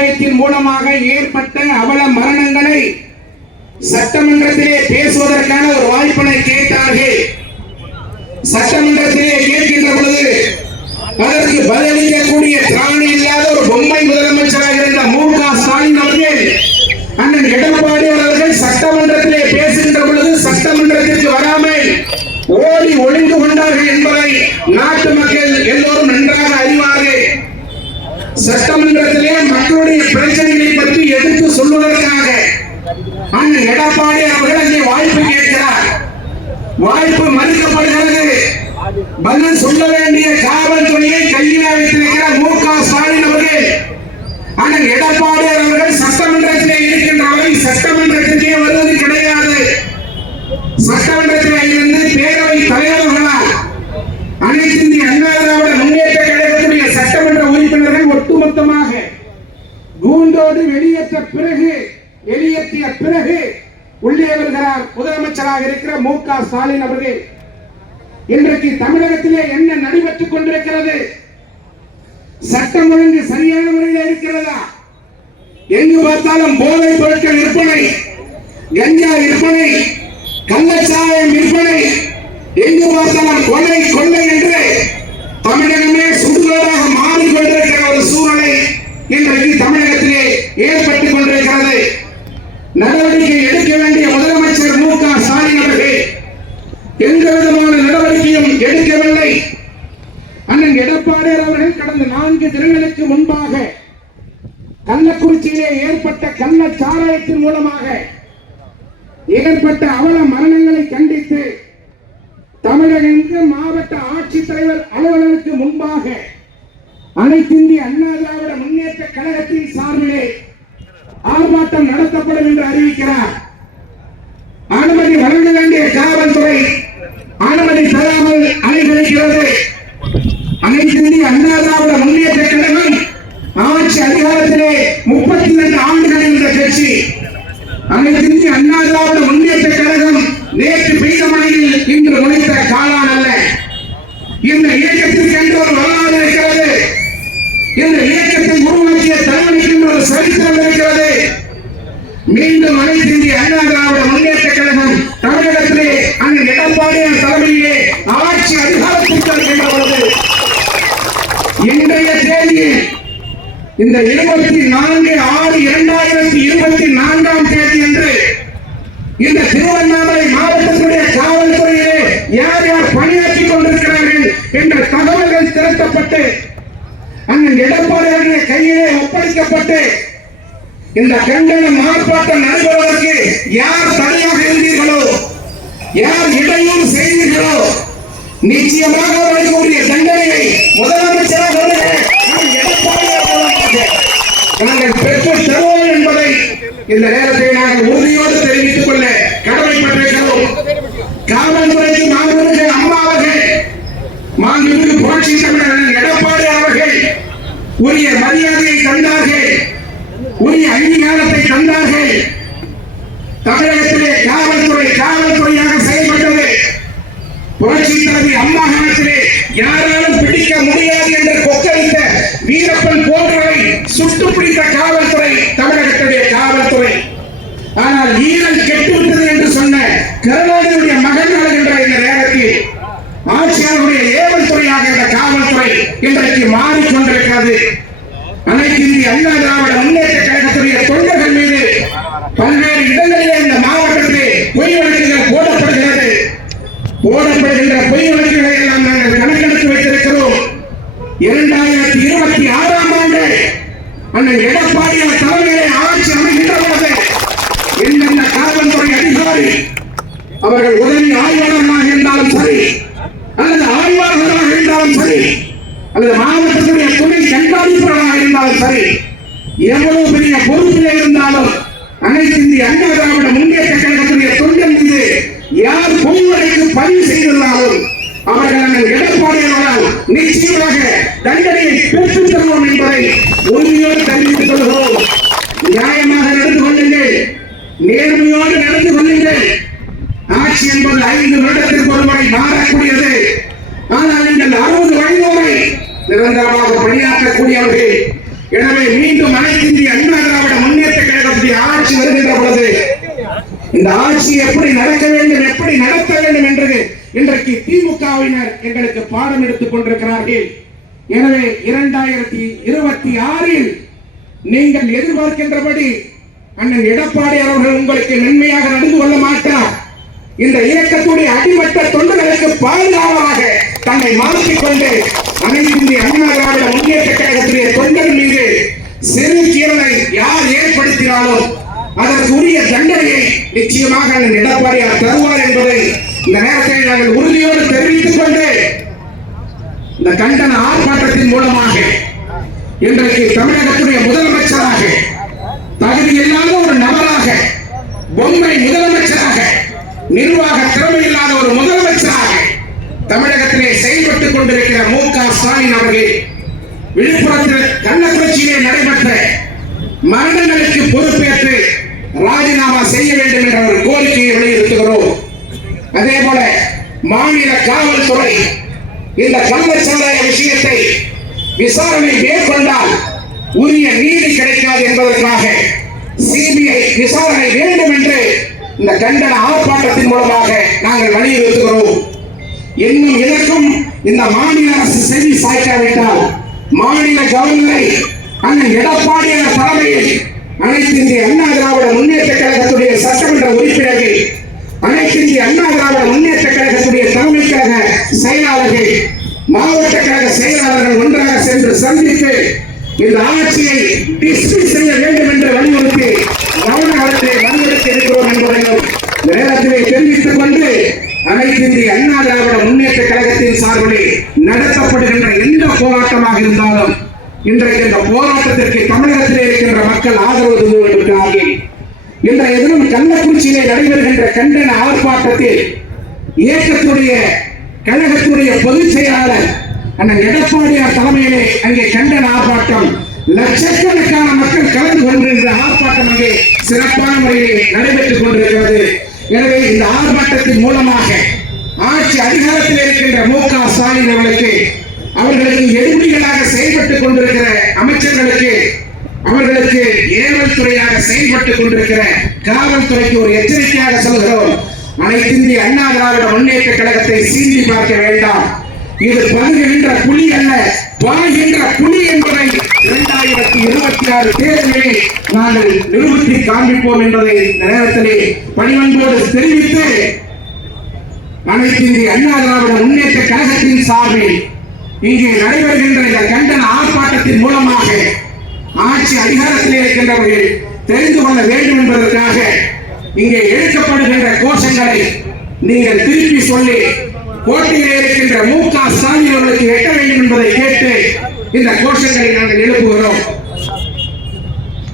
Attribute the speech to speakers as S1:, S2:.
S1: சமுதாயத்தின் மூலமாக ஏற்பட்ட அவல மரணங்களை சட்டமன்றத்திலே பேசுவதற்கான ஒரு வாய்ப்பினை கேட்டார்கள். சட்டமன்றத்திலே கேட்கின்ற பொழுது அதற்கு பதிலளிக்கக்கூடிய திராணி இல்லாத ஒரு பொம்மை முதலமைச்சராக இருந்த மு க ஸ்டாலின் அவர்கள் அண்ணன் எடப்பாடி அவர்கள் சட்டமன்றத்திலே பேசுகின்ற பொழுது சட்டமன்றத்திற்கு வராமல் ஓடி ஒளிந்து கொண்டார்கள் என்பதை நாட்டு எடப்பாடி அவர்கள் அங்கே வாய்ப்பு கேட்கிறார். வாய்ப்பு மறுக்கப்படுகிறது. பதில் சொல்ல வேண்டிய காவல்துறையை கையில் வைத்திருக்கிற மு க ஸ்டாலின் அவர்கள். ஆனால் எடப்பாடி அவர்கள் சட்டமன்றத்திலே இருக்கின்ற வரை சட்டமன்றத்திற்கே வருவது கிடையாது. சட்டமன்றத்திலே இருந்து பேரவை தலைவர்களால் அனைத்து இந்திய அண்ணா திராவிட முன்னேற்ற கழகத்துடைய சட்டமன்ற உறுப்பினர்கள் ஒட்டுமொத்தமாக கூண்டோடு வெளியேற்ற பிறகு வெளியேற்றிய பிறகு உள்ளே வருகிறார் முதலமைச்சராக இருக்கிற மு க ஸ்டாலின் அவர்கள். இன்றைக்கு தமிழகத்திலே என்ன நடைபெற்றுக் கொண்டிருக்கிறது? சட்டம் ஒழுங்கு சரியான முறையில் இருக்கிறதா? எங்கு பார்த்தாலும் போதை பொருட்கள் விற்பனை கஞ்சா விற்பனை கள்ளச்சாயம் விற்பனை எங்கு பார்த்தாலும் கொலை கொள்ளை என்று தமிழகமே சுடுகாடாக மாறிக்கொண்டிருக்கிற ஒரு சூழ்நிலை இன்றைக்கு தமிழகத்திலே ஏற்பட்டு நடவடிக்கை எடுக்க வேண்டிய முதலமைச்சர் மு க ஸ்டாலின் அவர்கள் எந்த விதமான நடவடிக்கையும் எடுக்கவில்லை. அண்ணன் எடப்பாடியார் அவர்கள் கடந்த நான்கு தினங்களுக்கு முன்பாக கள்ளக்குறிச்சியிலே ஏற்பட்ட கள்ள சாராயத்தின் மூலமாக ஏற்பட்ட அவல மரணங்களை கண்டித்து தமிழக மாவட்ட ஆட்சித்தலைவர் அலுவலருக்கு முன்பாக அனைத்திந்திய அண்ணா திராவிட முன்னேற்ற கழகத்தின் சார்பிலே ஆர்ப்பாட்டம் நடத்தப்படும் என்று அறிவிக்கிறார். அனுமதி வழங்க வேண்டிய காவல்துறை அனுமதி தராமல் அலைகழிக்கிறது அனைத்து இந்திய அண்ணா திராவிட முன்னேற்ற கழகம் ஆட்சி அதிகாரத்திலே முப்பத்தி இரண்டு ஆண்டுகள் என்ற கட்சி. அனைத்து இந்திய அண்ணா திராவிட முன்னேற்ற கழகம் நேற்று பெய்த மழையில் இன்று முளைத்த காளான் அல்ல இந்த இயக்கத்திற்கு என்று ஒரு வரலாறு இருக்கிறது இந்த இயக்கத்தை உருவாக்கிய தலைவனுக்கு என்று ஒரு சரித்திரம் இருக்கிறது மீண்டும் அனைத்து இந்திய அண்ணா திராவிட முன்னேற்ற கழகம் தமிழகத்திலே அந்த எடப்பாடியார் தலைமையிலே ஆட்சி அதிகாரத்திற்கு வருகின்ற பொழுது இன்றைய தேதியில் இந்த இருபத்தி நான்கு ஆறு இரண்டாயிரத்தி இருபத்தி நான்காம் தேதி என்று இந்த திருவண்ணாமலை மாவட்டத்துடைய காவல்துறையிலே யார் யார் பணியாற்றிக் கொண்டிருக்கிறார்கள் என்ற தகவல்கள் திரட்டப்பட்டு அண்ணன் எடப்பாடியாருடைய கையிலே ஒப்படைக்கப்பட்டு இந்த கண்டனம் ஆர்ப்பாட்டம் நடைபெறுவதற்கு யார் தடையாக இருந்தீர்களோ யார் இடையூறு செய்தீர்களோ நிச்சயமாக வழங்கக்கூடிய தண்டனையை முதலமைச்சராக நாங்கள் பெற்ற தருவோம் என்பதை இந்த நேரத்தை நாங்கள் உறுதியோடு தெரிவித்துக் கொள்ள கடமைப்பட்டிருக்கிறோம். காவல்துறைக்கு மாண்புமிகு அம்மா அவர்கள் மாண்புமிகு புரட்சி தமிழர் எடப்பாடி அவர்கள் உரிய மரியாதையை தந்தார்கள் உரிய அங்கீகாரத்தை தந்தார்கள். தமிழகத்திலே காவல்துறை காவல்துறையாக புரட்சி தலைவி அம்மா காலத்திலே யாராலும் பிடிக்க முடியாது என்று கொக்கரித்த வீரப்பன் போன்றவரை சுட்டு பிடித்த காவல்துறை தமிழகத்துடைய காவல்துறை. ஆனால் ஈரல் கெட்டுவிட்டது என்று சொன்ன கருணாநிதியுடைய மகன் என்ற இந்த நேரத்தில் ஆட்சியாளருடைய ஏவல் துறையாக இந்த காவல்துறை இன்றைக்கு மாறிக்கொண்டிருக்கிறது. அனைத்து இந்திய அண்ணா திராவிட முன்னேற்ற கழகத்துடைய தொண்டர்கள் மீது பல்வேறு இடங்களில் இந்த மாவட்டத்திலே பொய் வழக்குகள் போடப்படுகிறது போடப்படுகின்ற பொய் வழக்குகளை எல்லாம் நாங்கள் கணக்கெடுத்து வைத்திருக்கிறோம். இரண்டாயிரத்தி இருபத்தி ஆறாம் ஆண்டு அண்ணன் எடப்பாடியார் தலைமையிலே ஆட்சி அமைகின்ற பொழுது எந்தெந்த காவல்துறை அதிகாரி அவர்கள் உதவி ஆய்வாளர்களாக இருந்தாலும் சரி அல்லது ஆய்வாளர்களாக இருந்தாலும் சரி அல்லது மாவட்டத்துடைய துணை கண்காணிப்பாளராக இருந்தாலும் சரி எவ்வளவு பெரிய பொறுப்பில் இருந்தாலும் அனைத்து இந்திய அண்ணா திராவிட முன்னேற்ற கழகத்துடைய தொண்டன் மீது யார் பொய்வரைக்கு பதிவு செய்திருந்தாலும் அவர்கள் அண்ணன் எடப்பாடியால் நிச்சயமாக தண்டனையை பெற்றுத் தருவோம் என்பதை உறுதியோடு தெரிவித்துக் கொள்கிறோம். நியாயமாக நடந்து கொள்ளுங்கள். நேர்மையோடு நடந்து கொள்ளுங்கள். ஆட்சி என்பது ஐந்து வருடத்திற்கு ஒரு முறை மாறக்கூடியது. ஆனால் நீங்கள் அறுபது வயது வரை நிரந்தரமாக பணியாற்றக்கூடியவர்கள். எனவே மீண்டும் அனைத்து இந்திய அண்ணா திராவிட முன்னேற்ற கழகத்துடைய ஆட்சி வருகின்ற பொழுது இந்த ஆட்சி எப்படி நடக்க வேண்டும் எப்படி நடத்த வேண்டும் என்றது இன்றைக்கு திமுகவினர் எங்களுக்கு பாடம் எடுத்துக் கொண்டிருக்கிறார்கள். எனவே இரண்டாயிரத்தி இருபத்தி ஆறில் நீங்கள் எதிர்பார்க்கின்றபடி அண்ணன் எடப்பாடி அவர்கள் உங்களுக்கு மென்மையாக நடந்து கொள்ள மாட்டார். இந்த இயக்கத்துடைய அடிமட்ட தொண்டர்களுக்கு பாதுகாவலாக தன்னை மாற்றிக் கொண்டு அனைத்து இந்திய அண்ணா திராவிட முன்னேற்ற கழகத்துடைய தொண்டர் மீது சிறு கீழலை யார் ஏற்படுத்தினாலும் அதற்கு உரிய தண்டனையை நிச்சயமாக அண்ணன் எடப்பாடியார் தருவார் என்பதை இந்த நேரத்தை நாங்கள் உறுதியோடு தெரிவித்துக் கொண்டு இந்த கண்டன ஆர்ப்பாட்டத்தின் மூலமாக இன்றைக்கு தமிழகத்துடைய முதலமைச்சராக தகுதி இல்லாத ஒரு நபராக பொம்மை முதலமைச்சராக நிர்வாக திறமை இல்லாத ஒரு முதலமைச்சராக தமிழகத்திலே செயல்பட்டுக் கொண்டிருக்கிற மு க ஸ்டாலின் அவர்கள் விழுப்புரத்தில் கள்ளக்குறிச்சியிலே நடைபெற்ற மரணங்களுக்கு பொறுப்பேற்று ராஜினாமா செய்ய வேண்டும் என்ற ஒரு கோரிக்கையை வலியுறுத்துகிறோம் அதே போல மாநில காவல்துறை இந்த கள்ளச்சாராய விஷயத்தை விசாரணை மேற்கொண்டால் உரிய நீதி கிடைக்காது என்பதற்காக சிபிஐ விசாரணை வேண்டும் என்று இந்த கண்டன ஆர்ப்பாட்டத்தின் மூலமாக நாங்கள் வலியுறுத்துகிறோம். இன்னும் இதற்கும் இந்த மாநில அரசு செவி சாய்க்காவிட்டால் மாநில கவர்னரை அண்ணன் எடப்பாடியார் தலைமையில் அனைத்து இந்திய அண்ணா திராவிட முன்னேற்ற கழகத்துடைய சட்டமன்ற உறுப்பினர்கள் அனைத்து இந்திய அண்ணா திராவிட முன்னேற்ற கழகத்துடைய தலைமை கழக செயலாளர்கள் மாவட்ட கழக செயலாளர்கள் ஒன்றாக சென்று சந்தித்து இந்த ஆட்சியை டிஸ்மிஸ் செய்ய வேண்டும் என்று வலியுறுத்தி கவனத்தை வலியுறுத்தி இருக்கிறோம் என்பதையும் நேரத்திலே தெரிவித்துக் கொண்டு அனைத்து இந்திய அண்ணா திராவிட முன்னேற்ற கழகத்தின் சார்பில் நடத்தப்படுகின்ற எந்த போராட்டமாக இருந்தாலும் இன்றைக்கு இந்த போராட்டத்திற்கு தமிழகத்திலே இருக்கின்ற மக்கள் ஆதரவு தந்துவிட்டிருக்கிறார்கள் இன்றைய தினம் கள்ளக்குறிச்சியிலே நடைபெறுகின்ற கண்டன ஆர்ப்பாட்டத்தில் இயக்கத்துடைய கழகத்துடைய பொதுச் செயலாளர் அண்ணன் எடப்பாடியார் தலைமையிலே அங்கே கண்டன ஆர்ப்பாட்டம் லட்சக்கணக்கான மக்கள் கலந்து கொண்டிருக்கிற ஆர்ப்பாட்டம் அங்கே சிறப்பான முறையில் நடைபெற்றுக் கொண்டிருக்கிறது. எனவே இந்த ஆர்ப்பாட்டத்தின் மூலமாக ஆட்சி அதிகாரத்தில் இருக்கின்ற மு க ஸ்டாலின் அவர்களுக்கு அவர்களுக்கு எதிரிகளாக செயல்பட்டுக் கொண்டிருக்கிற அமைச்சர்களுக்கு அவர்களுக்கு ஏவல் துறையாக செயல்பட்டுக் கொண்டிருக்கிற காவல்துறைக்கு ஒரு எச்சரிக்கையாக சொல்கிறோம். அனைத்து இந்திய அண்ணா திராவிட முன்னேற்ற கழகத்தை சீண்டி பார்க்க வேண்டாம். இது பருகுகின்ற புலி அல்ல வாழ்கின்ற புலி என்பதை இரண்டாயிரத்தி இருபத்தி ஆறு தேர்தலில் நாங்கள் நிரூபித்து காண்பிப்போம் என்பதை இந்த நேரத்திலே பணிவன்போடு தெரிவித்து அனைத்து இந்திய அண்ணா திராவிட முன்னேற்ற கழகத்தின் சார்பில் இங்கே நடைபெறுகின்ற இந்த கண்டன ஆர்ப்பாட்டத்தின் மூலமாக ஆட்சி அதிகாரத்தில் இருக்கின்றவர்கள் தெரிந்து கொள்ள வேண்டும் என்பதற்காக இங்கே எடுக்கப்படுகின்ற கோஷங்களை நீங்கள் திருப்பி சொல்லி கோட்டையில் இருக்கின்ற மு க ஸ்டாலின் அவர்களுக்கு எட்ட வேண்டும் என்பதை கேட்டு இந்த கோஷங்களை நாங்கள் எழுப்புகிறோம்.